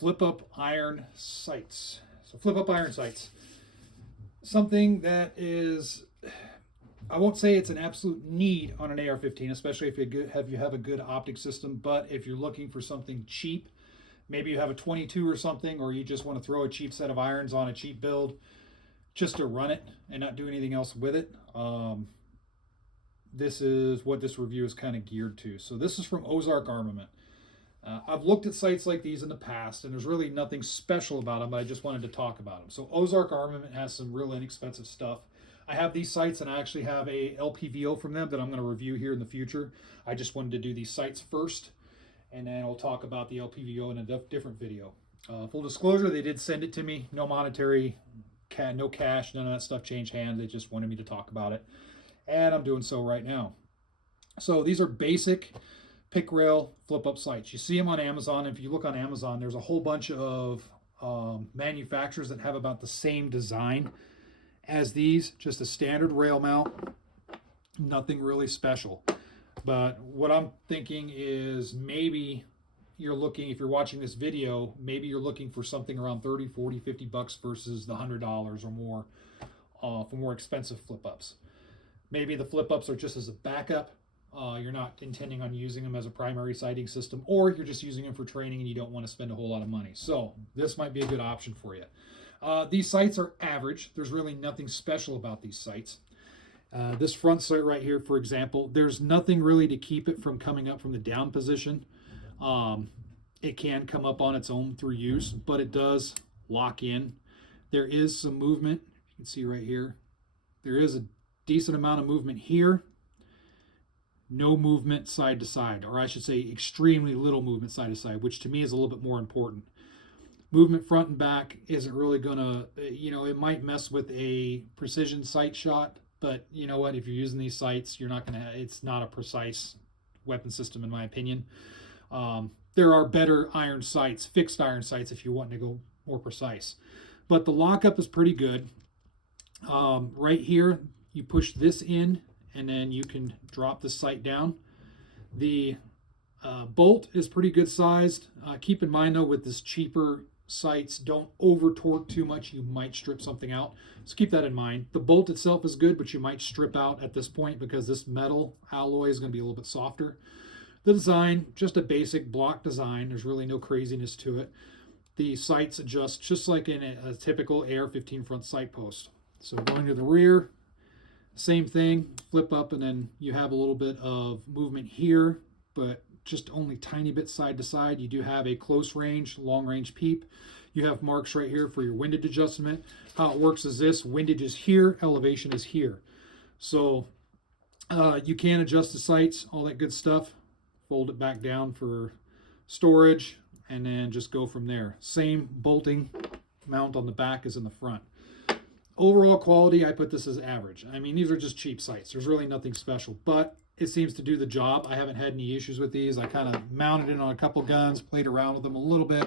flip-up iron sights. So flip-up iron sights. Something that is, I won't say it's an absolute need on an AR-15, especially if you have a good optic system, but if you're looking for something cheap, maybe you have a 22 or something, or you just want to throw a cheap set of irons on a cheap build just to run it and not do anything else with it, this is what this review is kind of geared to. So this is from Ozark Armament. I've looked at sites like these in the past, and there's really nothing special about them, but I just wanted to talk about them. So Ozark Armament has some real inexpensive stuff. I have these sights, and I actually have a LPVO from them that I'm going to review here in the future. I just wanted to do these sights first, and then I'll talk about the LPVO in a different video. Full disclosure, they did send it to me. No monetary, no cash, none of that stuff changed hands. They just wanted me to talk about it, and I'm doing so right now. So these are basic pick rail flip up sights. You see them on Amazon. If you look on Amazon, there's a whole bunch of manufacturers that have about the same design as these, just a standard rail mount, nothing really special. But what I'm thinking is maybe you're looking, if you're watching this video, maybe you're looking for something around 30, 40, 50 bucks versus the $100 or more for more expensive flip ups. Maybe the flip ups are just as a backup. You're not intending on using them as a primary sighting system, or you're just using them for training and you don't want to spend a whole lot of money. So this might be a good option for you. These sights are average. There's really nothing special about these sights. This front sight right here, for example, there's nothing really to keep it from coming up from the down position. It can come up on its own through use, but it does lock in. There is some movement. You can see right here. There is a decent amount of movement here. No movement side to side, or I should say extremely little movement side to side, which to me is a little bit more important. Movement front and back isn't really gonna, it might mess with a precision sight shot, but you know what, if you're using these sights, it's not a precise weapon system in my opinion. There are better iron sights, fixed iron sights, if you want to go more precise. But the lockup is pretty good. Right here, you push this in, and then you can drop the sight down. The bolt is pretty good sized. Keep in mind though, with this cheaper sights, don't over torque too much. You might strip something out. So keep that in mind. The bolt itself is good, but you might strip out at this point because this metal alloy is going to be a little bit softer. The design, just a basic block design. There's really no craziness to it. The sights adjust just like in a typical AR-15 front sight post. So going to the rear, same thing, flip up, and then you have a little bit of movement here, but just only tiny bit side to side. You do have a close range, long range peep. You have marks right here for your windage adjustment. How it works is this: windage is here, elevation is here. So you can adjust the sights, all that good stuff. Fold it back down for storage, and then just go from there. Same bolting mount on the back as in the front. Overall quality, I put this as average. I mean, these are just cheap sights. There's really nothing special, but it seems to do the job. I haven't had any issues with these. I kind of mounted it on a couple guns, played around with them a little bit.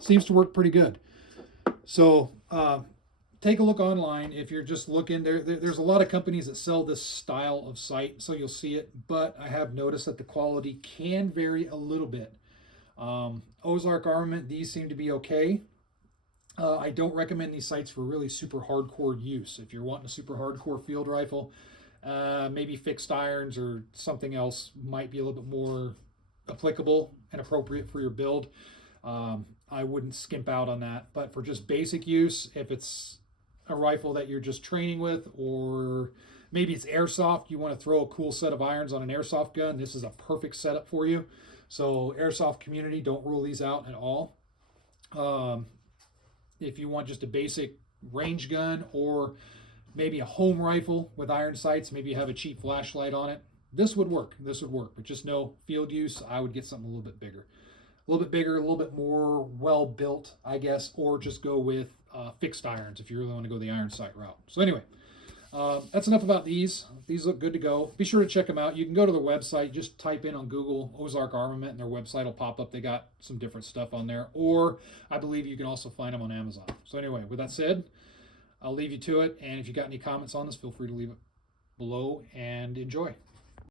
Seems to work pretty good. So take a look online. If you're just looking, there's a lot of companies that sell this style of sight, so you'll see it, but I have noticed that the quality can vary a little bit. Ozark Armament, these seem to be okay. I don't recommend these sights for really super hardcore use. If you're wanting a super hardcore field rifle, maybe fixed irons or something else might be a little bit more applicable and appropriate for your build. I wouldn't skimp out on that. But for just basic use, if it's a rifle that you're just training with, or maybe it's airsoft, you want to throw a cool set of irons on an airsoft gun, this is a perfect setup for you. So airsoft community, don't rule these out at all. If you want just a basic range gun, or maybe a home rifle with iron sights, maybe you have a cheap flashlight on it, this would work. This would work, but just no field use. I would get something a little bit bigger, a little bit more well built, I guess, or just go with fixed irons if you really want to go the iron sight route. So anyway, that's enough about these. These look good to go. Be sure to check them out. You can go to their website, just type in on Google Ozark Armament, and their website will pop up. They got some different stuff on there, or I believe you can also find them on Amazon. So anyway, with that said, I'll leave you to it, and if you got any comments on this, feel free to leave it below, and enjoy.